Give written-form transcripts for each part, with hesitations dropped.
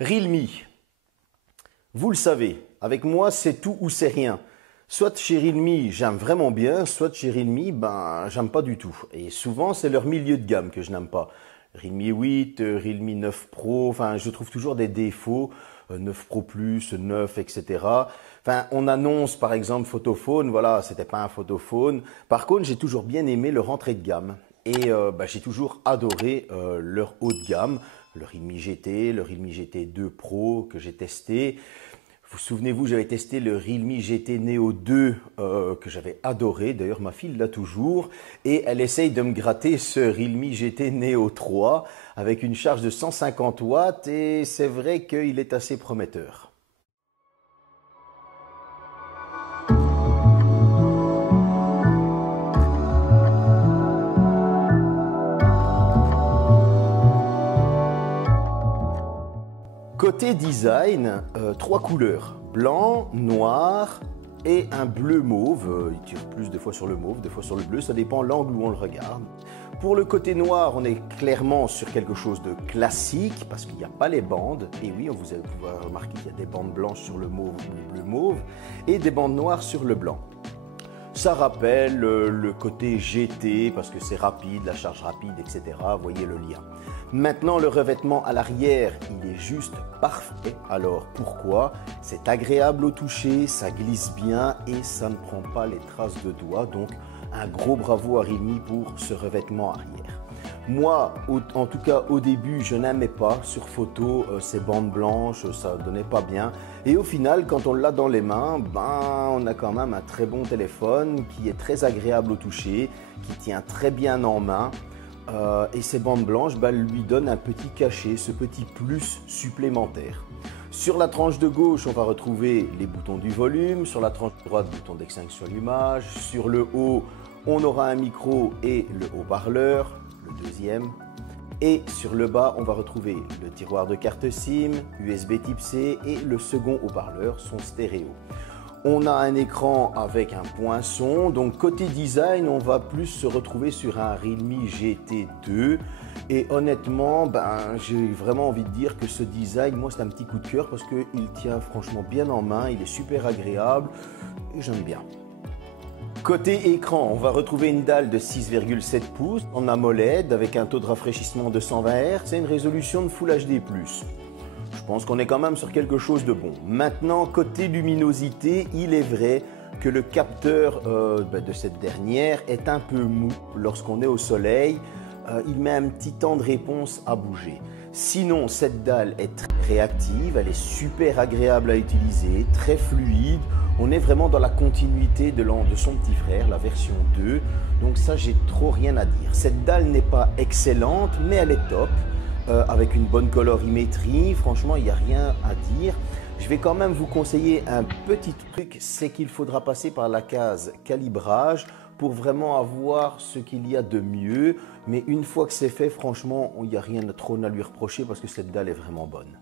Realme, vous le savez, avec moi c'est tout ou c'est rien. Soit chez Realme j'aime vraiment bien, soit chez Realme j'aime pas du tout. Et souvent c'est leur milieu de gamme que je n'aime pas. Realme 8, Realme 9 Pro, enfin je trouve toujours des défauts, 9 Pro Plus, 9, etc. Enfin on annonce par exemple photophone, voilà, c'était pas un photophone. Par contre j'ai toujours bien aimé leur entrée de gamme. Et j'ai toujours adoré leur haut de gamme, le Realme GT, le Realme GT 2 Pro que j'ai testé. Vous souvenez-vous, j'avais testé le Realme GT Neo 2 que j'avais adoré. D'ailleurs, ma fille l'a toujours. Et elle essaye de me gratter ce Realme GT Neo 3 avec une charge de 150 watts. Et c'est vrai qu'il est assez prometteur. Côté design, trois couleurs, blanc, noir et un bleu mauve. Il tire plus des fois sur le mauve, des fois sur le bleu, ça dépend l'angle où on le regarde. Pour le côté noir, on est clairement sur quelque chose de classique parce qu'il n'y a pas les bandes. Et oui, vous allez pouvoir remarquer qu'il y a des bandes blanches sur le mauve, le bleu mauve et des bandes noires sur le blanc. Ça rappelle le côté GT parce que c'est rapide, la charge rapide, etc. Vous voyez le lien. Maintenant, le revêtement à l'arrière, il est juste parfait. Alors pourquoi? C'est agréable au toucher, ça glisse bien et ça ne prend pas les traces de doigts. Donc un gros bravo à Realme pour ce revêtement arrière. Moi, en tout cas au début, je n'aimais pas sur photo ces bandes blanches, ça ne donnait pas bien. Et au final, quand on l'a dans les mains, on a quand même un très bon téléphone qui est très agréable au toucher, qui tient très bien en main. Et ces bandes blanches lui donnent un petit cachet, ce petit plus supplémentaire. Sur la tranche de gauche, on va retrouver les boutons du volume. Sur la tranche droite, bouton d'extinction allumage. Sur le haut, on aura un micro et le haut-parleur, le deuxième. Et sur le bas, on va retrouver le tiroir de carte SIM, USB Type C et le second haut-parleur, son stéréo. On a un écran avec un poinçon, donc côté design, on va plus se retrouver sur un Realme GT 2. Et honnêtement, j'ai vraiment envie de dire que ce design, moi c'est un petit coup de cœur parce qu'il tient franchement bien en main, il est super agréable et j'aime bien. Côté écran, on va retrouver une dalle de 6,7 pouces en AMOLED avec un taux de rafraîchissement de 120 Hz et une résolution de Full HD+. Je pense qu'on est quand même sur quelque chose de bon. Maintenant, côté luminosité, il est vrai que le capteur de cette dernière est un peu mou lorsqu'on est au soleil. Il met un petit temps de réponse à bouger. Sinon, cette dalle est très réactive, elle est super agréable à utiliser, très fluide. On est vraiment dans la continuité de son petit frère, la version 2. Donc ça, j'ai trop rien à dire. Cette dalle n'est pas excellente, mais elle est top. Avec une bonne colorimétrie, franchement il n'y a rien à dire. Je vais quand même vous conseiller un petit truc, c'est qu'il faudra passer par la case calibrage pour vraiment avoir ce qu'il y a de mieux. Mais une fois que c'est fait, franchement il n'y a rien de trop à lui reprocher parce que cette dalle est vraiment bonne.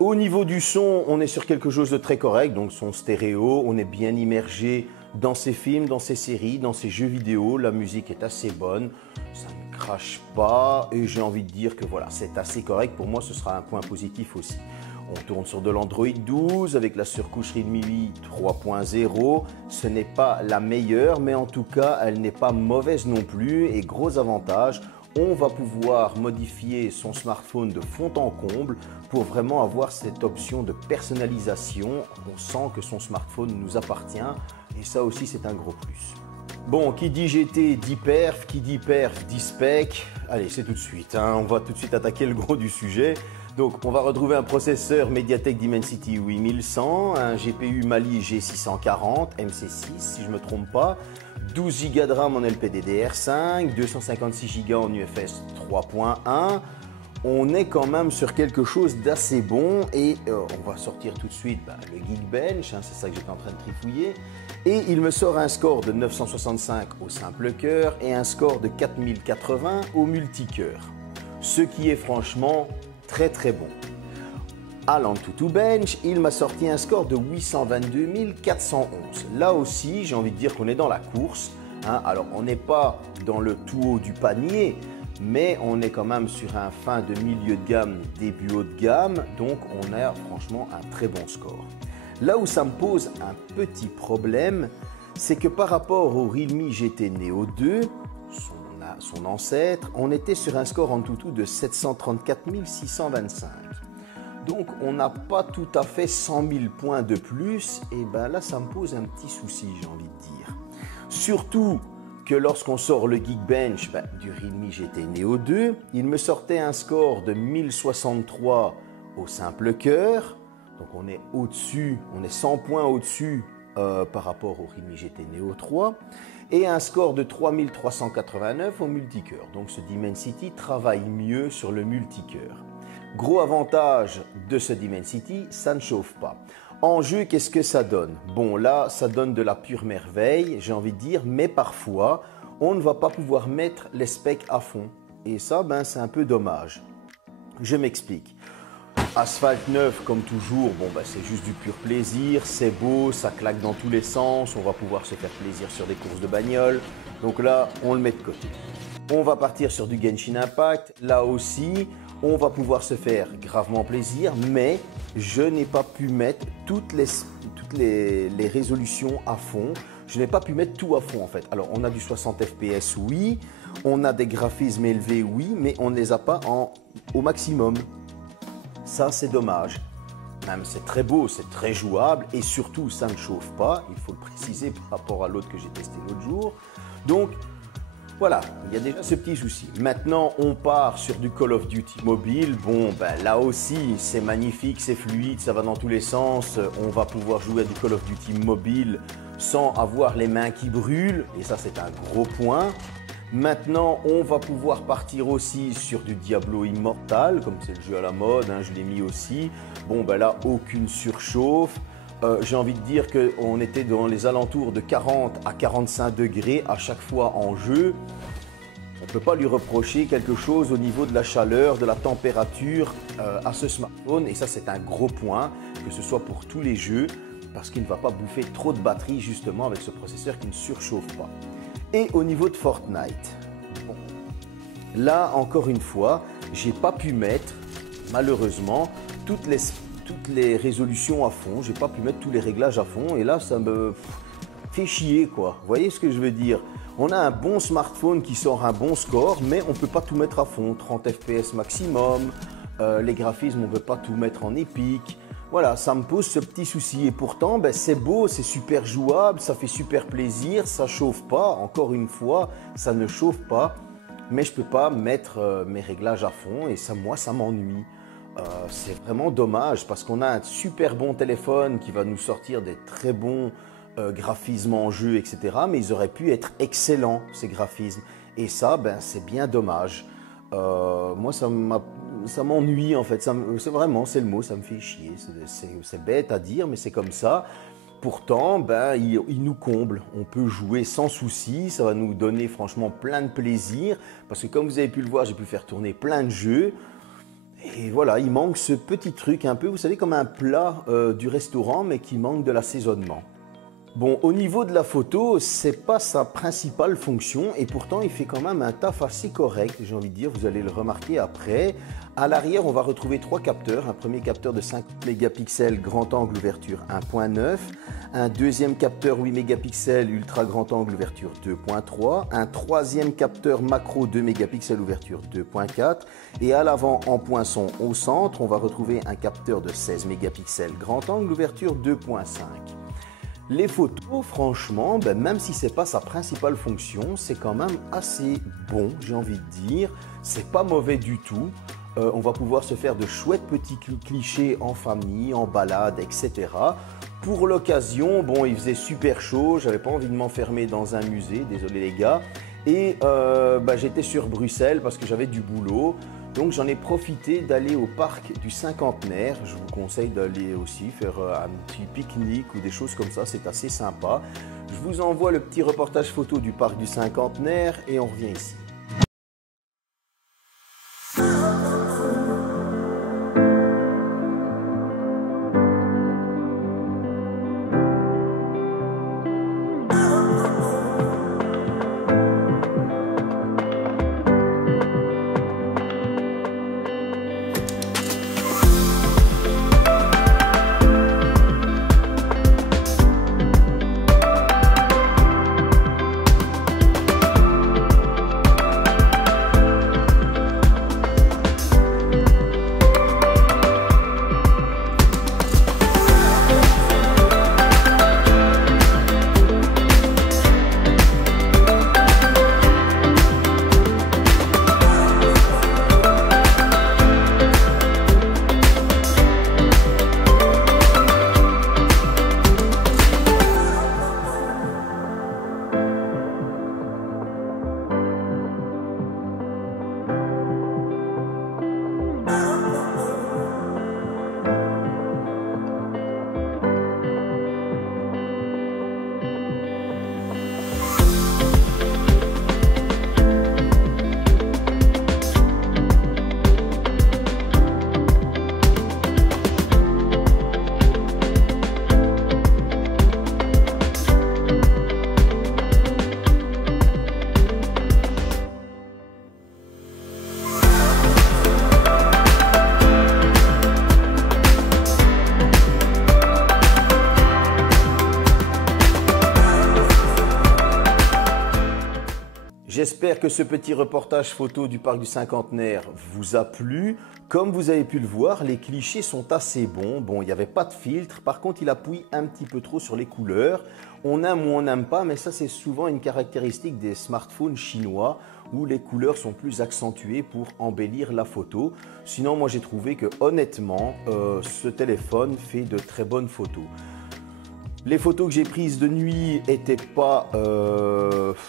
Au niveau du son, on est sur quelque chose de très correct, donc son stéréo, on est bien immergé dans ses films, dans ses séries, dans ses jeux vidéo, la musique est assez bonne, ça ne crache pas et j'ai envie de dire que voilà, c'est assez correct, pour moi ce sera un point positif aussi. On tourne sur de l'Android 12 avec la surcouche Realme 8 3.0, ce n'est pas la meilleure mais en tout cas elle n'est pas mauvaise non plus et gros avantage, on va pouvoir modifier son smartphone de fond en comble pour vraiment avoir cette option de personnalisation. On sent que son smartphone nous appartient et ça aussi c'est un gros plus. Bon, qui dit GT dit perf, qui dit perf dit spec. Allez, c'est tout de suite, on va tout de suite attaquer le gros du sujet. Donc on va retrouver un processeur MediaTek Dimensity 8100, un GPU Mali G640 MC6 si je ne me trompe pas, 12 Go de RAM en LPDDR5, 256 Go en UFS 3.1. On est quand même sur quelque chose d'assez bon et on va sortir tout de suite le Geekbench, c'est ça que j'étais en train de trifouiller. Et il me sort un score de 965 au simple cœur et un score de 4080 au multicœur. Ce qui est franchement très très bon. À l'Antutu Bench, il m'a sorti un score de 822 411. Là aussi, j'ai envie de dire qu'on est dans la course. Alors, on n'est pas dans le tout haut du panier, mais on est quand même sur un fin de milieu de gamme, début haut de gamme, donc on a franchement un très bon score. Là où ça me pose un petit problème, c'est que par rapport au Realme GT Neo 2, son ancêtre, on était sur un score en tout de 734 625. Donc on n'a pas tout à fait 100 000 points de plus, et ben là ça me pose un petit souci, j'ai envie de dire. Surtout que lorsqu'on sort le Geekbench du Realme GT Neo 2, il me sortait un score de 1063 au simple cœur, donc on est au-dessus, on est 100 points au-dessus par rapport au Realme GT Neo 3, et un score de 3389 au multicœur. Donc ce Dimensity travaille mieux sur le multicœur. Gros avantage de ce Dimensity, ça ne chauffe pas. En jeu, qu'est-ce que ça donne? Bon, là, ça donne de la pure merveille, j'ai envie de dire, mais parfois, on ne va pas pouvoir mettre les specs à fond. Et ça, c'est un peu dommage. Je m'explique. Asphalt 9, comme toujours, c'est juste du pur plaisir, c'est beau, ça claque dans tous les sens, on va pouvoir se faire plaisir sur des courses de bagnole. Donc là, on le met de côté. On va partir sur du Genshin Impact, là aussi, on va pouvoir se faire gravement plaisir, mais je n'ai pas pu mettre toutes les résolutions à fond. Je n'ai pas pu mettre tout à fond en fait. Alors on a du 60 fps, oui, on a des graphismes élevés, oui, mais on ne les a pas au maximum. Ça, c'est dommage. Même c'est très beau, c'est très jouable et surtout, ça ne chauffe pas. Il faut le préciser par rapport à l'autre que j'ai testé l'autre jour. Donc, voilà, il y a déjà ce petit souci. Maintenant, on part sur du Call of Duty mobile. Bon, là aussi, c'est magnifique, c'est fluide, ça va dans tous les sens. On va pouvoir jouer à du Call of Duty mobile sans avoir les mains qui brûlent. Et ça, c'est un gros point. Maintenant, on va pouvoir partir aussi sur du Diablo Immortal, comme c'est le jeu à la mode, je l'ai mis aussi. Bon, là, aucune surchauffe. J'ai envie de dire qu'on était dans les alentours de 40 à 45 degrés à chaque fois en jeu. On ne peut pas lui reprocher quelque chose au niveau de la chaleur, de la température à ce smartphone. Et ça, c'est un gros point, que ce soit pour tous les jeux, parce qu'il ne va pas bouffer trop de batterie justement avec ce processeur qui ne surchauffe pas. Et au niveau de Fortnite, bon, là encore une fois, j'ai pas pu mettre malheureusement toutes les résolutions à fond, j'ai pas pu mettre tous les réglages à fond et là ça me fait chier quoi. Vous voyez ce que je veux dire? On a un bon smartphone qui sort un bon score, mais on peut pas tout mettre à fond, 30 fps maximum, les graphismes on peut pas tout mettre en épique. Voilà, ça me pose ce petit souci et pourtant c'est beau, c'est super jouable, ça fait super plaisir, ça chauffe pas, encore une fois, ça ne chauffe pas, mais je peux pas mettre mes réglages à fond et ça, moi, ça m'ennuie. C'est vraiment dommage parce qu'on a un super bon téléphone qui va nous sortir des très bons graphismes en jeu, etc. Mais ils auraient pu être excellents, ces graphismes. Et ça, c'est bien dommage. Moi, ça m'ennuie en fait, c'est vraiment, c'est le mot, ça me fait chier, c'est bête à dire, mais c'est comme ça. Pourtant, il nous comble, on peut jouer sans souci, ça va nous donner franchement plein de plaisir, parce que comme vous avez pu le voir, j'ai pu faire tourner plein de jeux, et voilà, il manque ce petit truc un peu, vous savez, comme un plat du restaurant, mais qui manque de l'assaisonnement. Bon, au niveau de la photo, c'est pas sa principale fonction et pourtant il fait quand même un taf assez correct, j'ai envie de dire, vous allez le remarquer après. À l'arrière, on va retrouver trois capteurs. Un premier capteur de 5 mégapixels grand angle ouverture 1.9, un deuxième capteur 8 mégapixels ultra grand angle ouverture 2.3, un troisième capteur macro 2 mégapixels ouverture 2.4 et à l'avant en poinçon au centre, on va retrouver un capteur de 16 mégapixels grand angle ouverture 2.5. Les photos, franchement, même si c'est pas sa principale fonction, c'est quand même assez bon, j'ai envie de dire. C'est pas mauvais du tout. On va pouvoir se faire de chouettes petits clichés en famille, en balade, etc. Pour l'occasion, bon, il faisait super chaud, j'avais pas envie de m'enfermer dans un musée, désolé les gars. Et j'étais sur Bruxelles parce que j'avais du boulot. Donc j'en ai profité d'aller au parc du Cinquantenaire. Je vous conseille d'aller aussi faire un petit pique-nique ou des choses comme ça, c'est assez sympa. Je vous envoie le petit reportage photo du parc du Cinquantenaire et on revient ici. J'espère que ce petit reportage photo du parc du Cinquantenaire vous a plu. Comme vous avez pu le voir, les clichés sont assez bons. Bon, il n'y avait pas de filtre. Par contre, il appuie un petit peu trop sur les couleurs. On aime ou on n'aime pas, mais ça, c'est souvent une caractéristique des smartphones chinois où les couleurs sont plus accentuées pour embellir la photo. Sinon, moi, j'ai trouvé que honnêtement, ce téléphone fait de très bonnes photos. Les photos que j'ai prises de nuit n'étaient pas,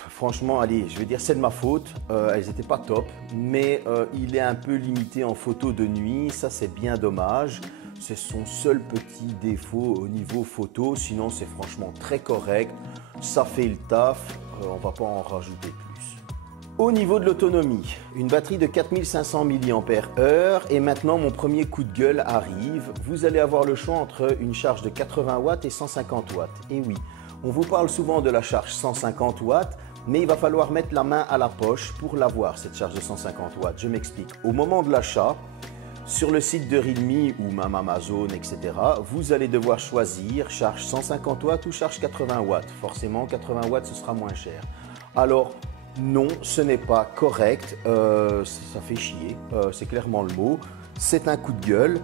franchement, allez, je vais dire c'est de ma faute, elles n'étaient pas top, mais il est un peu limité en photos de nuit, ça c'est bien dommage. C'est son seul petit défaut au niveau photo, sinon c'est franchement très correct, ça fait le taf, on ne va pas en rajouter plus. Au niveau de l'autonomie, une batterie de 4500 mAh et maintenant mon premier coup de gueule arrive. Vous allez avoir le choix entre une charge de 80 watts et 150 watts. Et oui, on vous parle souvent de la charge 150 watts, mais il va falloir mettre la main à la poche pour l'avoir, cette charge de 150 watts. Je m'explique. Au moment de l'achat, sur le site de Realme ou même Amazon, etc., vous allez devoir choisir charge 150 watts ou charge 80 watts. Forcément, 80 watts, ce sera moins cher. Alors, non, ce n'est pas correct, ça fait chier, c'est clairement le mot. C'est un coup de gueule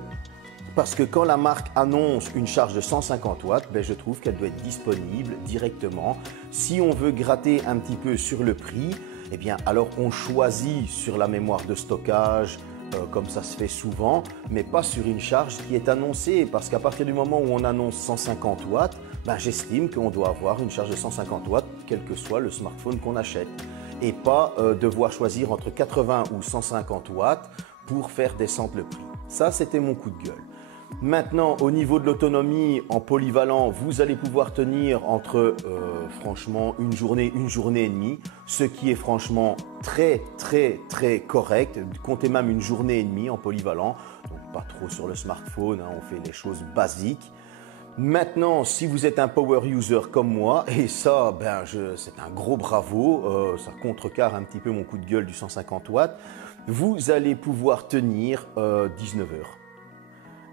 parce que quand la marque annonce une charge de 150 watts, ben je trouve qu'elle doit être disponible directement. Si on veut gratter un petit peu sur le prix, eh bien alors on choisit sur la mémoire de stockage, comme ça se fait souvent, mais pas sur une charge qui est annoncée, parce qu'à partir du moment où on annonce 150 watts, ben j'estime qu'on doit avoir une charge de 150 watts, quel que soit le smartphone qu'on achète, et pas devoir choisir entre 80 ou 150 watts pour faire descendre le prix. Ça, c'était mon coup de gueule. Maintenant, au niveau de l'autonomie en polyvalent, vous allez pouvoir tenir entre franchement une journée et demie, ce qui est franchement très correct. Comptez même une journée et demie en polyvalent, donc pas trop sur le smartphone, hein, on fait les choses basiques. Maintenant, si vous êtes un power user comme moi, et ça, ben, c'est un gros bravo, ça contrecarre un petit peu mon coup de gueule du 150 watts, vous allez pouvoir tenir 19 heures.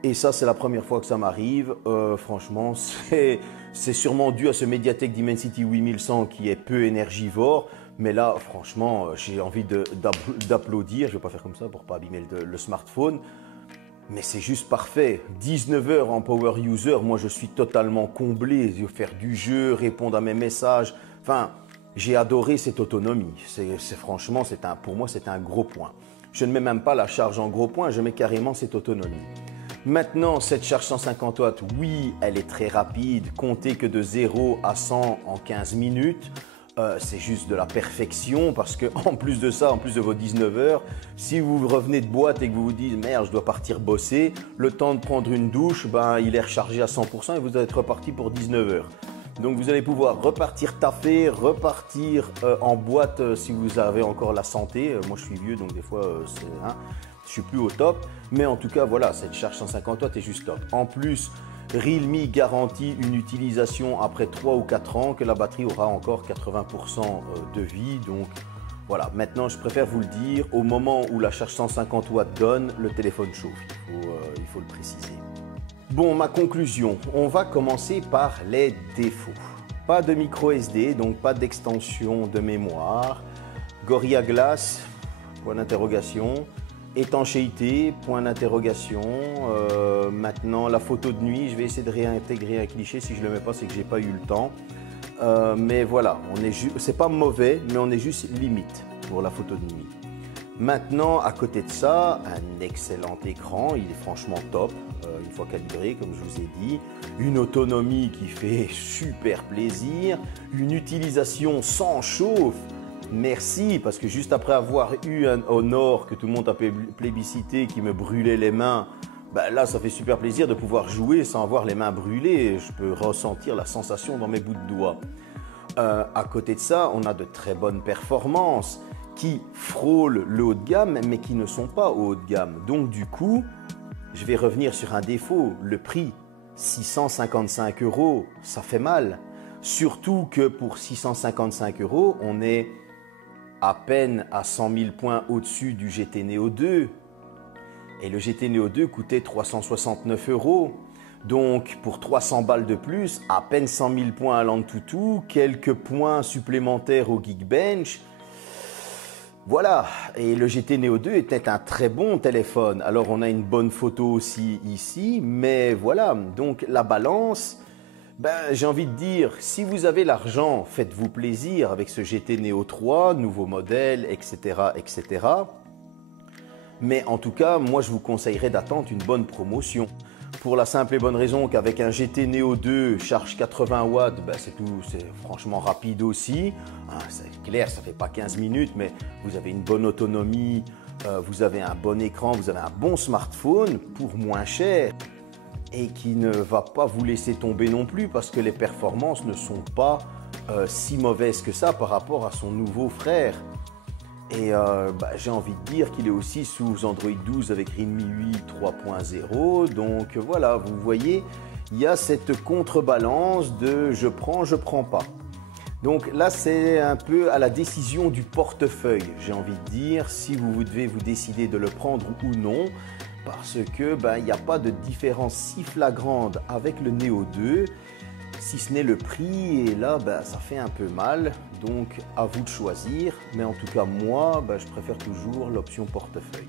Et ça, c'est la première fois que ça m'arrive. Franchement, c'est sûrement dû à ce Mediatek Dimensity 8100 qui est peu énergivore. Mais là, franchement, j'ai envie d'applaudir. Je ne vais pas faire comme ça pour ne pas abîmer le smartphone. Mais c'est juste parfait. 19 heures en power user, moi je suis totalement comblé. Faire du jeu, répondre à mes messages. Enfin, j'ai adoré cette autonomie. Franchement, pour moi, c'est un gros point. Je ne mets même pas la charge en gros point, je mets carrément cette autonomie. Maintenant, cette charge 150 watts, oui, elle est très rapide. Comptez que de 0 à 100 en 15 minutes. C'est juste de la perfection parce que en plus de ça, en plus de vos 19 heures, si vous revenez de boîte et que vous vous dites merde, je dois partir bosser, le temps de prendre une douche, ben, il est rechargé à 100% et vous allez être reparti pour 19 heures. Donc vous allez pouvoir repartir taffer, repartir en boîte si vous avez encore la santé. Moi je suis vieux donc des fois je suis plus au top. Mais en tout cas voilà, cette charge 150 watts est juste top. En plus, Realme garantit une utilisation après 3 ou 4 ans que la batterie aura encore 80% de vie. Donc voilà, maintenant je préfère vous le dire, au moment où la charge 150 watts donne, le téléphone chauffe, il faut le préciser. Bon, ma conclusion, on va commencer par les défauts. Pas de micro SD, donc pas d'extension de mémoire. Gorilla Glass, point d'interrogation. Étanchéité, point d'interrogation. Maintenant, la photo de nuit, je vais essayer de réintégrer un cliché. Si je ne le mets pas, c'est que je n'ai pas eu le temps. Mais voilà, c'est pas mauvais, mais on est juste limite pour la photo de nuit. Maintenant, à côté de ça, un excellent écran, il est franchement top, une fois calibré, comme je vous ai dit. Une autonomie qui fait super plaisir, une utilisation sans chauffe. Merci, parce que juste après avoir eu un Honor que tout le monde a plébiscité, qui me brûlait les mains, ben là ça fait super plaisir de pouvoir jouer sans avoir les mains brûlées. Je peux ressentir la sensation dans mes bouts de doigts. À côté de ça, on a de très bonnes performances qui frôlent le haut de gamme, mais qui ne sont pas au haut de gamme. Donc du coup, je vais revenir sur un défaut, le prix. 655 €, ça fait mal. Surtout que pour 655 €, on est à peine à 100 000 points au-dessus du GT Neo 2. Et le GT Neo 2 coûtait 369 €. Donc pour 300 balles de plus, à peine 100 000 points à l'Antutu, quelques points supplémentaires au Geekbench. Voilà, et le GT Neo 2 était un très bon téléphone. Alors on a une bonne photo aussi ici, mais voilà, donc la balance, j'ai envie de dire, si vous avez l'argent, faites-vous plaisir avec ce GT Neo 3, nouveau modèle, etc., etc. Mais en tout cas, moi je vous conseillerais d'attendre une bonne promotion. Pour la simple et bonne raison qu'avec un GT Neo 2 charge 80 watts, c'est franchement rapide aussi. C'est clair, ça ne fait pas 15 minutes, mais vous avez une bonne autonomie, vous avez un bon écran, vous avez un bon smartphone pour moins cher et qui ne va pas vous laisser tomber non plus parce que les performances ne sont pas si mauvaises que ça par rapport à son nouveau frère. Et j'ai envie de dire qu'il est aussi sous Android 12 avec Realme 8 3.0. Donc voilà, vous voyez, il y a cette contrebalance de je prends pas. Donc là, c'est un peu à la décision du portefeuille, j'ai envie de dire, si vous devez vous décider de le prendre ou non, parce que il n'y a pas de différence si flagrante avec le Neo 2. Si ce n'est le prix, et là ça fait un peu mal, donc à vous de choisir, mais en tout cas moi je préfère toujours l'option portefeuille.